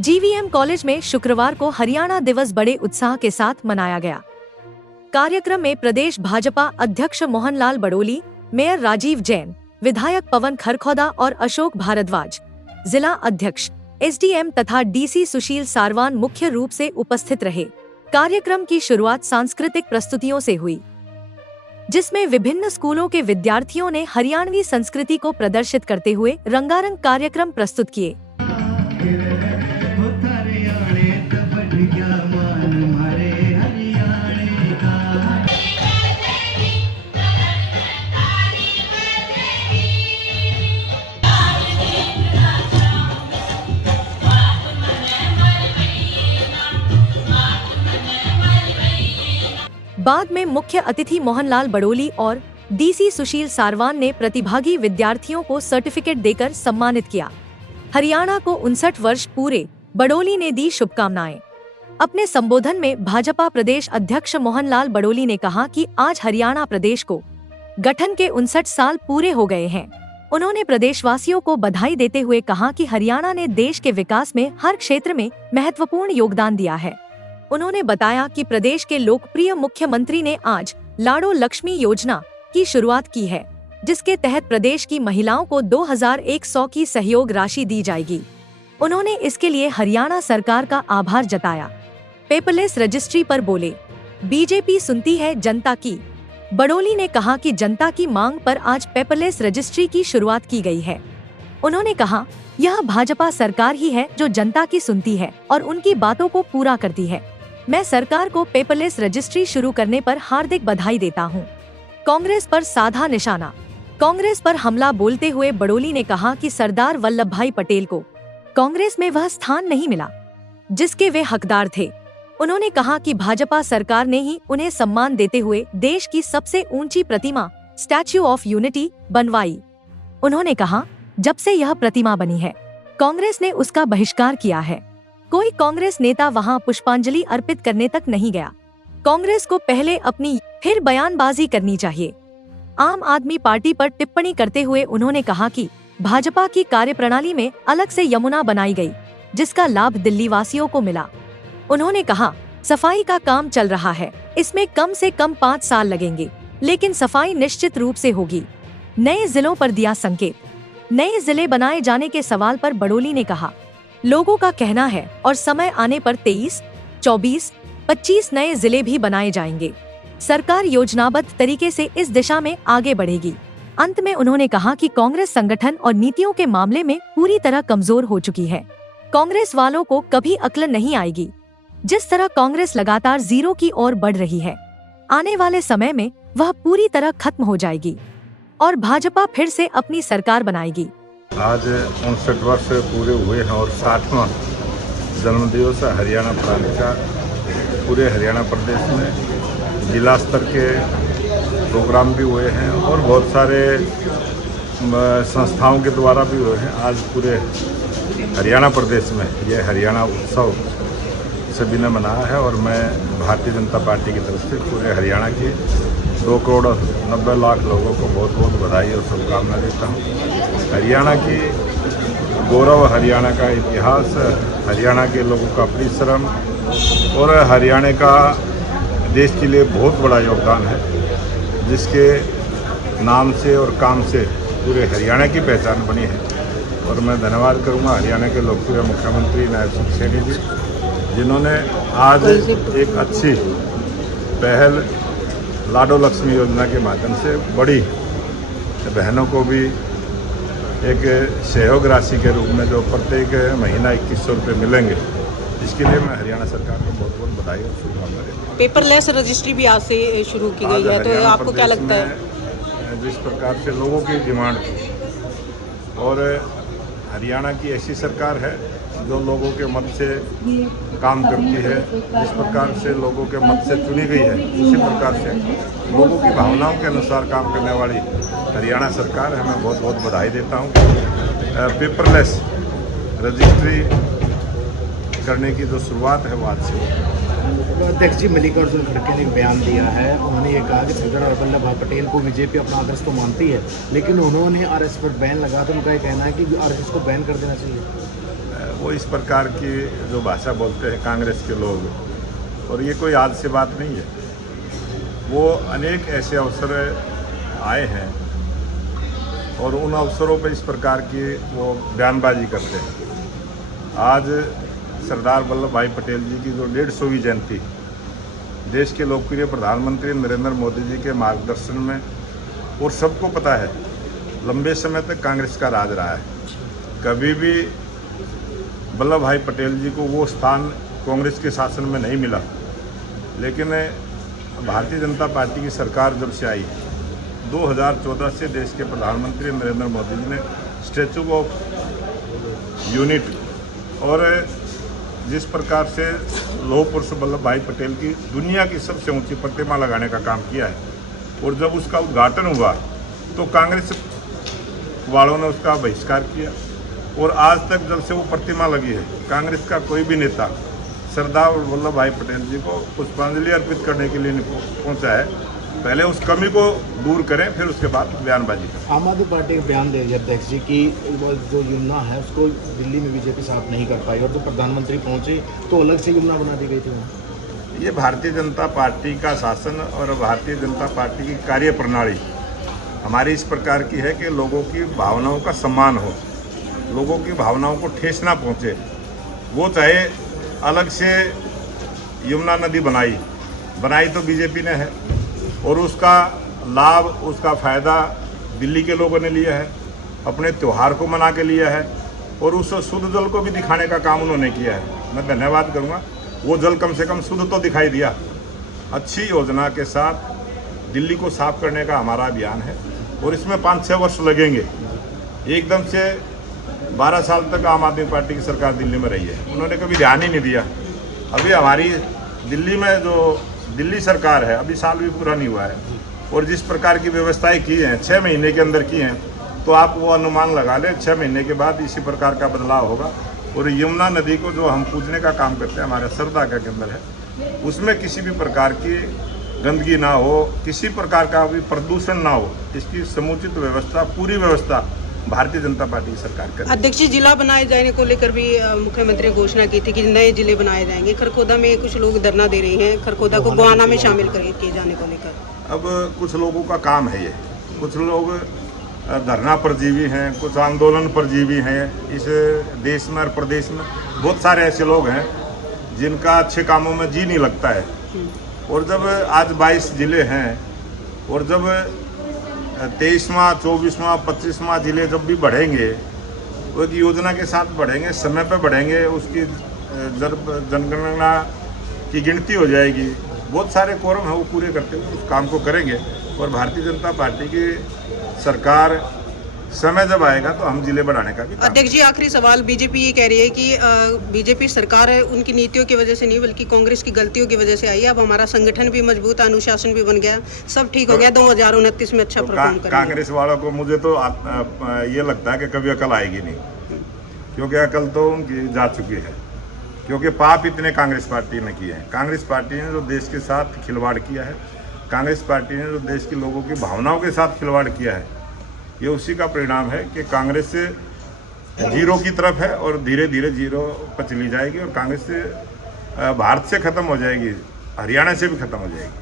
जीवीएम college में शुक्रवार को हरियाणा दिवस बड़े उत्साह के साथ मनाया गया। कार्यक्रम में प्रदेश भाजपा अध्यक्ष मोहनलाल बड़ोली, मेयर राजीव जैन, विधायक पवन खरखौदा और अशोक भारद्वाज, जिला अध्यक्ष, एसडीएम तथा डीसी सुशील सारवान मुख्य रूप से उपस्थित रहे। कार्यक्रम की शुरुआत सांस्कृतिक प्रस्तुतियों से हुई, जिसमें विभिन्न स्कूलों के विद्यार्थियों ने हरियाणवी संस्कृति को प्रदर्शित करते हुए रंगारंग कार्यक्रम प्रस्तुत किए। बाद में मुख्य अतिथि मोहनलाल बड़ोली और डीसी सुशील सारवान ने प्रतिभागी विद्यार्थियों को सर्टिफिकेट देकर सम्मानित किया। हरियाणा को 59 वर्ष पूरे, बड़ोली ने दी शुभकामनाएं। अपने संबोधन में भाजपा प्रदेश अध्यक्ष मोहनलाल बड़ोली ने कहा कि आज हरियाणा प्रदेश को गठन के 59 साल पूरे हो गए हैं। उन्होंने प्रदेशवासियों को बधाई देते हुए कहा कि हरियाणा ने देश के विकास में हर क्षेत्र में महत्वपूर्ण योगदान दिया है। उन्होंने बताया कि प्रदेश के लोकप्रिय मुख्यमंत्री ने आज लाडो लक्ष्मी योजना की शुरुआत की है, जिसके तहत प्रदेश की महिलाओं को 2100 की सहयोग राशि दी जाएगी। उन्होंने इसके लिए हरियाणा सरकार का आभार जताया। पेपरलेस रजिस्ट्री पर बोले, बीजेपी सुनती है जनता की। बड़ोली ने कहा कि जनता की मांग पर आज पेपरलेस रजिस्ट्री की शुरुआत की गई है। उन्होंने कहा, यह भाजपा सरकार ही है जो जनता की सुनती है और उनकी बातों को पूरा करती है। मैं सरकार को पेपरलेस रजिस्ट्री शुरू करने पर हार्दिक बधाई देता हूं। कांग्रेस पर साधा निशाना। कांग्रेस पर हमला बोलते हुए बड़ोली ने कहा कि सरदार वल्लभ भाई पटेल को कांग्रेस में वह स्थान नहीं मिला जिसके वे हकदार थे। उन्होंने कहा कि भाजपा सरकार ने ही उन्हें सम्मान देते हुए देश की सबसे ऊंची प्रतिमा स्टैच्यू ऑफ यूनिटी बनवाई। उन्होंने कहा, जब से यह प्रतिमा बनी है, कांग्रेस ने उसका बहिष्कार किया है। कोई कांग्रेस नेता वहां पुष्पांजलि अर्पित करने तक नहीं गया। कांग्रेस को पहले अपनी फिर बयानबाजी करनी चाहिए। आम आदमी पार्टी पर टिप्पणी करते हुए उन्होंने कहा कि भाजपा की कार्यप्रणाली में अलग से यमुना बनाई गई, जिसका लाभ दिल्ली वासियों को मिला। उन्होंने कहा, सफाई का काम चल रहा है, इसमें कम से कम 5 साल लगेंगे, लेकिन सफाई निश्चित रूप से होगी। नए जिलों पर दिया संकेत। नए जिले बनाए जाने के सवाल पर बड़ोली ने कहा, लोगों का कहना है और समय आने पर 23, 24, 25 नए जिले भी बनाए जाएंगे। सरकार योजनाबद्ध तरीके से इस दिशा में आगे बढ़ेगी। अंत में उन्होंने कहा कि कांग्रेस संगठन और नीतियों के मामले में पूरी तरह कमजोर हो चुकी है। कांग्रेस वालों को कभी अक्ल नहीं आएगी। जिस तरह कांग्रेस लगातार जीरो की ओर बढ़ रही है, आने वाले समय में वह पूरी तरह खत्म हो जाएगी और भाजपा फिर से अपनी सरकार बनाएगी। आज 59 वर्ष पूरे हुए हैं और 60वां जन्मदिवस हरियाणा प्रांत का पूरे हरियाणा प्रदेश में जिला स्तर के प्रोग्राम भी हुए हैं और बहुत सारे संस्थाओं के द्वारा भी हुए हैं। आज पूरे हरियाणा प्रदेश में यह हरियाणा उत्सव सभी ने मनाया है और मैं भारतीय जनता पार्टी की तरफ से पूरे हरियाणा के 2,90,00,000 लोगों को बहुत बहुत बधाई और शुभकामनाएं देता हूँ। हरियाणा की गौरव, हरियाणा का इतिहास, हरियाणा के लोगों का परिश्रम और हरियाणा का देश के लिए बहुत बड़ा योगदान है, जिसके नाम से और काम से पूरे हरियाणा की पहचान बनी है। और मैं धन्यवाद करूँगा हरियाणा के लोकप्रिय मुख्यमंत्री नायब सिंह सैनी जी, जिन्होंने आज एक अच्छी पहल लाडो लक्ष्मी योजना के माध्यम से बड़ी बहनों को भी एक सहयोग राशि के रूप में जो प्रत्येक महीना 2100 रुपये मिलेंगे, इसके लिए मैं हरियाणा सरकार को बहुत बहुत बधाई और शुभकामनाएं देता हूँ। पेपरलेस रजिस्ट्री भी आज से शुरू की गई है, तो आपको क्या लगता है? जिस प्रकार से लोगों की डिमांड थी और हरियाणा की ऐसी सरकार है जो लोगों के मत से काम करती है, जिस प्रकार से लोगों के मत से चुनी गई है, उसी प्रकार से लोगों की भावनाओं के अनुसार काम करने वाली हरियाणा सरकार है। मैं बहुत बहुत बधाई देता हूँ। पेपरलेस रजिस्ट्री करने की जो शुरुआत है वो आज से। अध्यक्ष जी मल्लिकार्जुन खड़गे ने एक बयान दिया है। उन्होंने ये कहा कि सरदार वल्लभ भाई पटेल को बीजेपी अपना आदर्श तो मानती है, लेकिन उन्होंने आरएसएस पर बैन लगा, तो उनका ये कहना है कि आरएसएस को बैन कर देना चाहिए। वो इस प्रकार की जो भाषा बोलते हैं कांग्रेस के लोग, और ये कोई आज से बात नहीं है। वो अनेक ऐसे अवसर आए हैं और उन अवसरों पर इस प्रकार की वो बयानबाजी करते हैं। आज सरदार वल्लभ भाई पटेल जी की जो 150वीं जयंती, देश के लोकप्रिय प्रधानमंत्री नरेंद्र मोदी जी के मार्गदर्शन में, और सबको पता है लंबे समय तक कांग्रेस का राज रहा है, कभी भी वल्लभ भाई पटेल जी को वो स्थान कांग्रेस के शासन में नहीं मिला। लेकिन भारतीय जनता पार्टी की सरकार जब से आई, 2014 से देश के प्रधानमंत्री नरेंद्र मोदी जी ने स्टैचू ऑफ यूनिटी और जिस प्रकार से लौह पुरुष वल्लभ भाई पटेल की दुनिया की सबसे ऊंची प्रतिमा लगाने का काम किया है, और जब उसका उद्घाटन हुआ तो कांग्रेस वालों ने उसका बहिष्कार किया, और आज तक जब से वो प्रतिमा लगी है, कांग्रेस का कोई भी नेता सरदार वल्लभ भाई पटेल जी को पुष्पांजलि अर्पित करने के लिए नहीं पहुंचा है। पहले उस कमी को दूर करें, फिर उसके बाद बयानबाजी करें। आम आदमी पार्टी का बयान दे दिया अध्यक्ष जी की जो यमुना है उसको दिल्ली में बीजेपी साफ नहीं कर पाई, और जो प्रधानमंत्री पहुंचे तो अलग से यमुना बना दी गई थी वहाँ। ये भारतीय जनता पार्टी का शासन और भारतीय जनता पार्टी की कार्यप्रणाली हमारी इस प्रकार की है कि लोगों की भावनाओं का सम्मान हो, लोगों की भावनाओं को ठेस ना पहुँचे। वो चाहे अलग से यमुना नदी बनाई तो बीजेपी ने है, और उसका लाभ, उसका फ़ायदा दिल्ली के लोगों ने लिया है, अपने त्यौहार को मना के लिया है, और उस शुद्ध जल को भी दिखाने का काम उन्होंने किया है। मैं धन्यवाद करूँगा, वो जल कम से कम शुद्ध तो दिखाई दिया। अच्छी योजना के साथ दिल्ली को साफ करने का हमारा अभियान है, और इसमें 5-6 वर्ष लगेंगे। एकदम से 12 साल तक आम आदमी पार्टी की सरकार दिल्ली में रही है, उन्होंने कभी ध्यान ही नहीं दिया। अभी हमारी दिल्ली में जो दिल्ली सरकार है, अभी साल भी पूरा नहीं हुआ है, और जिस प्रकार की व्यवस्थाएं की हैं 6 महीने के अंदर की हैं, तो आप वो अनुमान लगा लें 6 महीने के बाद इसी प्रकार का बदलाव होगा। और यमुना नदी को जो हम पूजने का काम करते हैं, हमारे श्रद्धा के अंदर है, उसमें किसी भी प्रकार की गंदगी ना हो, किसी प्रकार का भी प्रदूषण ना हो, इसकी समुचित व्यवस्था, पूरी व्यवस्था भारतीय जनता पार्टी की सरकार करे। अध्यक्ष जी, जिला बनाए जाने को लेकर भी मुख्यमंत्री ने घोषणा की थी कि नए जिले बनाए जाएंगे। खरखोदा में कुछ लोग धरना दे रहे हैं, खरखोदा को गोहाना में शामिल किए जाने को लेकर। अब कुछ लोगों का काम है ये, कुछ लोग धरना परजीवी हैं, कुछ आंदोलन परजीवी हैं। इस देश में और प्रदेश में बहुत सारे ऐसे लोग हैं जिनका अच्छे कामों में जी नहीं लगता है, और जब आज 22 जिले हैं, और जब 23वां, 24वां, 25वां जिले जब भी बढ़ेंगे, वो एक योजना के साथ बढ़ेंगे, समय पे बढ़ेंगे, उसकी जनगणना की गिनती हो जाएगी, बहुत सारे कोरम है वो पूरे करते हुए उस काम को करेंगे। और भारतीय जनता पार्टी की सरकार समय जब आएगा तो हम जिले बढ़ाने का भी काम। अध्यक्ष जी, आखिरी सवाल, बीजेपी ये कह रही है कि बीजेपी सरकार है उनकी नीतियों की वजह से नहीं बल्कि कांग्रेस की गलतियों की वजह से आई है। अब हमारा संगठन भी मजबूत, अनुशासन भी बन गया, सब ठीक हो गया, 2029 में अच्छा परफॉर्म करेंगे। कांग्रेस वालों को मुझे तो ये लगता है कि कभी अकल आएगी नहीं, क्योंकि अकल तो उनकी जा चुकी है, क्योंकि पाप इतने कांग्रेस पार्टी ने किए हैं। कांग्रेस पार्टी ने जो देश के साथ खिलवाड़ किया है, कांग्रेस पार्टी ने जो देश के लोगों की भावनाओं के साथ खिलवाड़ किया है, ये उसी का परिणाम है कि कांग्रेस से जीरो की तरफ है और धीरे धीरे जीरो पर चली जाएगी, और कांग्रेस से भारत से ख़त्म हो जाएगी, हरियाणा से भी ख़त्म हो जाएगी।